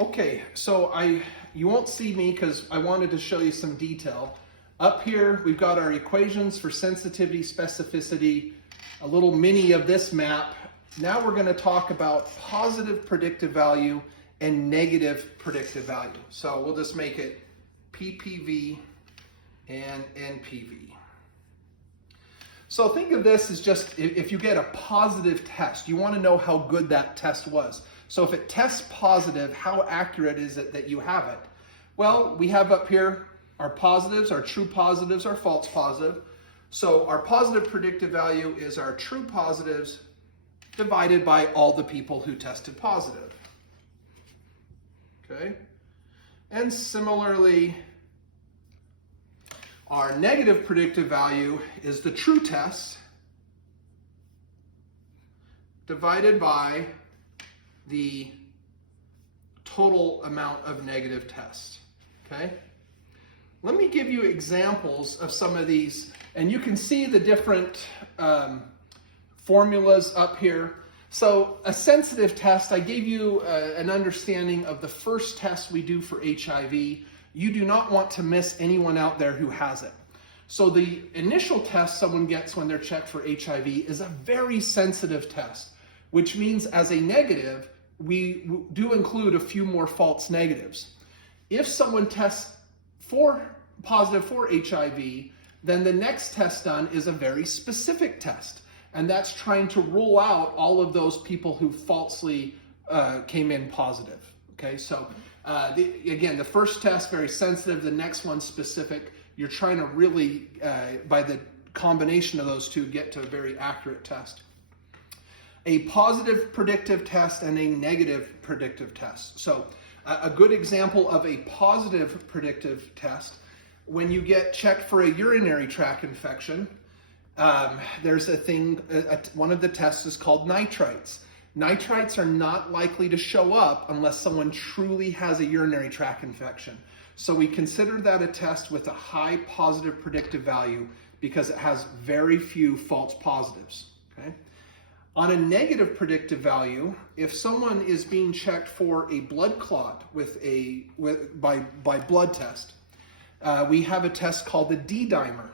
Okay, so you won't see me because I wanted to show you some detail. Up here, we've got our equations for sensitivity, specificity, a little mini of this map. Now we're going to talk about positive predictive value and negative predictive value. So we'll just make it PPV and NPV. So think of this as just if you get a positive test, you want to know how good that test was. So if it tests positive, how accurate is it that you have it? Well, we have up here our positives, our true positives, our false positive. So our positive predictive value is our true positives divided by all the people who tested positive. Okay? And similarly, our negative predictive value is the true test divided by the total amount of negative tests. Okay? Let me give you examples of some of these, and you can see the different formulas up here. So a sensitive test, I gave you an understanding of the first test we do for HIV. You do not want to miss anyone out there who has it. So the initial test someone gets when they're checked for HIV is a very sensitive test, which means as a negative, we do include a few more false negatives. If someone tests positive for HIV, then the next test done is a very specific test. And that's trying to rule out all of those people who falsely came in positive. Okay, so again, the first test, very sensitive, the next one specific. You're trying to really, by the combination of those two, get to a very accurate test. A positive predictive test and a negative predictive test. So a good example of a positive predictive test, when you get checked for a urinary tract infection, there's a thing, one of the tests is called nitrites. Nitrites are not likely to show up unless someone truly has a urinary tract infection. So we consider that a test with a high positive predictive value because it has very few false positives. Okay? On a negative predictive value, if someone is being checked for a blood clot by blood test, we have a test called the D-dimer.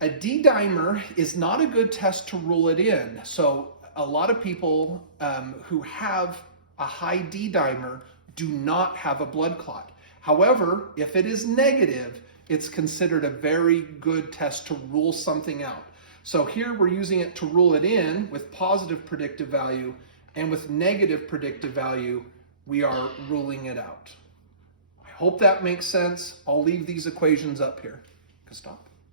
A D-dimer is not a good test to rule it in. So a lot of people who have a high D-dimer do not have a blood clot. However, if it is negative, it's considered a very good test to rule something out. So here we're using it to rule it in with positive predictive value, and with negative predictive value, we are ruling it out. I hope that makes sense. I'll leave these equations up here. Stop.